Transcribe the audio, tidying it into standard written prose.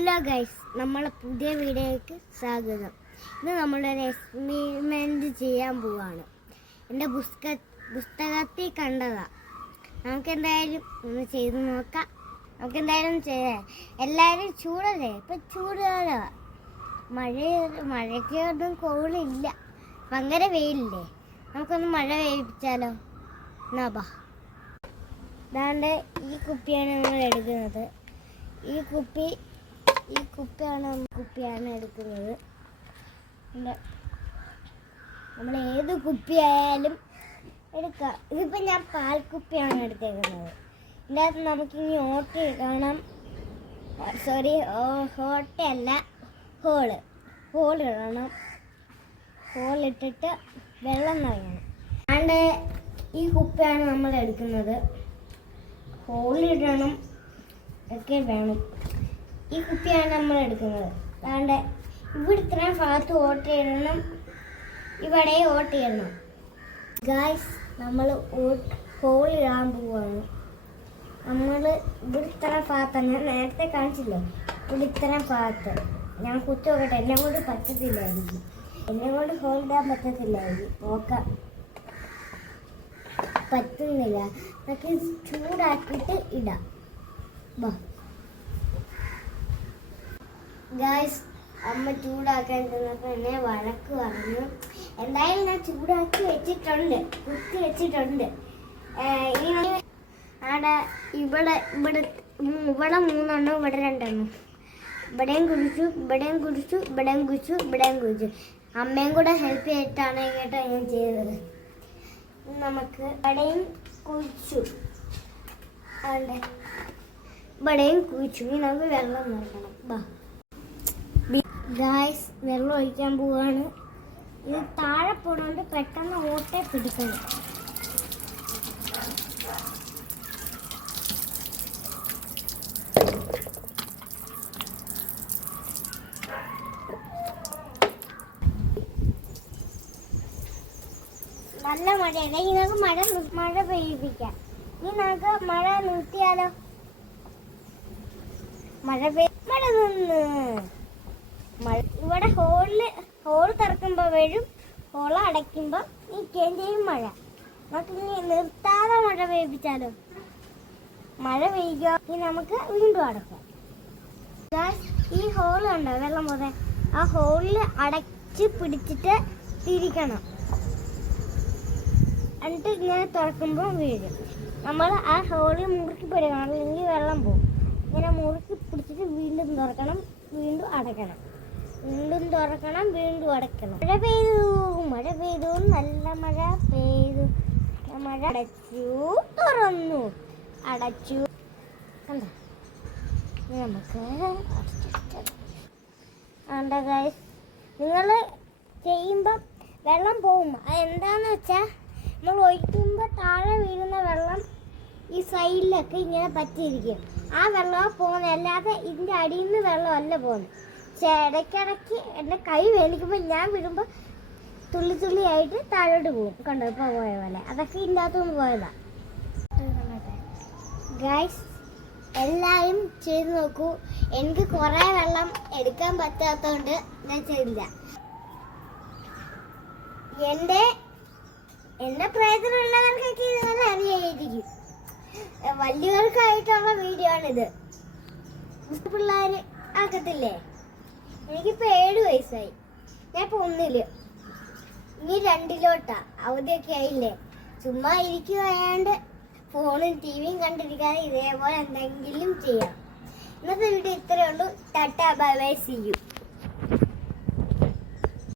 Hello guys, നമ്മളെ പുതിയ വീഡിയോയ്ക്ക് സ്വാഗതം. ഇന്ന് നമ്മളൊരു എക്സ്പെരിമെൻറ്റ് ചെയ്യാൻ പോവാണ്. എൻ്റെ പുസ്തകത്തിൽ കണ്ടതാണ്. നമുക്കെന്തായാലും ഒന്ന് ചെയ്ത് നോക്കാം. നമുക്കെന്തായാലും ചെയ്യാം. എല്ലാവരും ചൂടല്ലേ, ഇപ്പം ചൂടുകാലമാണ്. മഴയ്ക്കൊന്നും കോളില്ല, ഭയങ്കര വെയിലില്ലേ. നമുക്കൊന്ന് മഴ പെയ്യിച്ചാലോ? എന്നാ ബാ. അതാണ്ട് ഈ കുപ്പിയാണ് നമ്മൾ എടുക്കുന്നത്. ഈ കുപ്പിയാണ് എടുക്കുന്നത്. നമ്മൾ ഏത് കുപ്പിയായാലും എടുക്കാം. ഇതിപ്പോൾ ഞാൻ പാൽക്കുപ്പിയാണ് എടുത്തേക്കുന്നത്. ഇതിൻ്റെ അകത്ത് നമുക്കിനി ഓട്ട് ഇടണം. ഓട്ടയല്ല, ഹോൾ ഇടണം. ഹോളിട്ടിട്ട് വെള്ളം നിറയണം. അതുകൊണ്ട് ഈ കുപ്പിയാണ് നമ്മൾ എടുക്കുന്നത്. ഹോളിടണം ഒക്കെ വേണം. ഈ കുപ്പിയാണ് നമ്മൾ എടുക്കുന്നത്. അതുകൊണ്ട് ഇവിടെ ഇത്രയും ഭാഗത്ത് ഓട്ടയിടണം, ഇവിടെ ഓട്ടയിടണം. ഗായ്സ്, നമ്മൾ ഹോളിടാൻ പോവാണ്. നമ്മൾ ഇവിടെ ഇത്രയും ഭാഗത്താണ് ഞാൻ നേരത്തെ കാണിച്ചില്ലേ. ഇവിടെ ഇത്രയും ഭാഗത്ത് ഞാൻ കുത്തി നോക്കട്ടെ. എന്നെ കൊണ്ട് പറ്റത്തില്ലായിരിക്കും, എന്നെ കൊണ്ട് ഹോളിടാൻ പറ്റത്തില്ലായിരിക്കും. നോക്കാം, പറ്റുന്നില്ല. അതൊക്കെ ചൂടാക്കിയിട്ട് ഇടാം. ബാ ഗായ്സ്, അമ്മ ചൂടാക്കാൻ ചെന്നപ്പോൾ എന്നെ വഴക്ക് പറഞ്ഞു. എന്തായാലും ഞാൻ ചൂടാക്കി വെച്ചിട്ടുണ്ട്, കുത്തി വെച്ചിട്ടുണ്ട്. ഇനി അവിടെ ഇവിടെ 3 ഇവിടെ 2. ഇവിടെയും കുടിച്ചു. അമ്മയും കൂടെ ഹെൽപ്പ് ചെയ്തിട്ടാണ് ഇങ്ങോട്ട് ഞാൻ ചെയ്തത്. നമുക്ക് ഇവിടെയും കുഴിച്ചു, ഇനി നമുക്ക് വെള്ളം നിറക്കണം. ബാ ഗായ്സ്, വെള്ളം ഒഴിക്കാൻ പോവാണ്. ഇത് താഴെ പോണോണ്ട് പെട്ടെന്ന് ഓട്ടെ പിടിക്കണം. നല്ല മഴയല്ലേ, ഇനി നമുക്ക് മഴ പെയ്യിപ്പിക്കാം. ഇനി നമുക്ക് മഴ നിർത്തിയാലോ? മഴ നിന്ന് ഇവിടെ ഹോൾ തുറക്കുമ്പോൾ വരും, ഹോൾ അടയ്ക്കുമ്പോൾ നിൽക്കുകയും ചെയ്യും മഴ. നമുക്ക് ഇനി നിർത്താതെ മഴ പെയ്യിപ്പിച്ചാലോ? മഴ പെയ്യുക, ഇനി നമുക്ക് വീണ്ടും അടയ്ക്കാം. ഈ ഹോൾ ഉണ്ടോ വെള്ളം പോലെ, ആ ഹോളിൽ അടച്ച് പിടിച്ചിട്ട് തിരിക്കണം. എന്നിട്ട് ഇങ്ങനെ തുറക്കുമ്പോൾ വീഴും. നമ്മൾ ആ ഹോളിൽ മുറുക്കി പിടിക്കണം, അല്ലെങ്കിൽ വെള്ളം പോകും. ഇങ്ങനെ മുറുക്കി പിടിച്ചിട്ട് വീണ്ടും തുറക്കണം, വീണ്ടും അടയ്ക്കണം, വീണ്ടും തുറക്കണം, വീണ്ടും അടയ്ക്കണം. മഴ പെയ്തു, നല്ല മഴ പെയ്തു. മഴ അടച്ചു, തുറന്നു, അടച്ചു. കണ്ടോ? നമുക്ക് ഗൈസ്, നിങ്ങൾ ചെയ്യുമ്പോൾ വെള്ളം പോകും. അതെന്താന്ന് വെച്ചാൽ നമ്മൾ ഒഴിക്കുമ്പോൾ താഴെ വീഴുന്ന വെള്ളം ഈ സൈഡിലൊക്കെ ഇങ്ങനെ പറ്റിയിരിക്കും. ആ വെള്ളം പോകുന്നത്, അല്ലാതെ ഇതിൻ്റെ അടിയിൽ നിന്ന് വെള്ളമല്ല പോകുന്നത്. ഇടയ്ക്കിടയ്ക്ക് എൻ്റെ കൈ വേലിക്കുമ്പോൾ ഞാൻ വിടുമ്പോൾ തുള്ളിയായിട്ട് താഴോട്ട് പോകും. കണ്ടോ, ഇപ്പോൾ പോയ പോലെ. അതൊക്കെ ഇതിൻ്റെ അകത്തുനിന്ന് പോയതാണ്. ഗൈസ്, എല്ലാവരും ചെയ്ത് നോക്കൂ. എനിക്ക് കുറേ വെള്ളം എടുക്കാൻ പറ്റാത്തതുകൊണ്ട് ഞാൻ ചെയ്തില്ല. എൻ്റെ പ്രയത്നമുള്ളവർക്കൊക്കെ ഇതുപോലെ അറിയായിരിക്കും. വലിയവർക്കായിട്ടുള്ള വീഡിയോ ആണിത്. പിള്ളേർ ആക്കത്തില്ലേ? എനിക്കിപ്പോൾ 7 വയസ്സായി. ഞാൻ ഇപ്പോൾ 1-ല്, ഇനി 2-ലോട്ടാ. അവധിയൊക്കെ ആയില്ലേ, ചുമ്മാ ഇരിക്കുകയാണ്ട് ഫോണും ടിവിയും കണ്ടിരിക്കാതെ ഇതേപോലെ എന്തെങ്കിലും ചെയ്യാം. ഇന്നത്തെ വീഡിയോ ഇത്രയേ ഉള്ളൂ. Tata, bye bye, see U.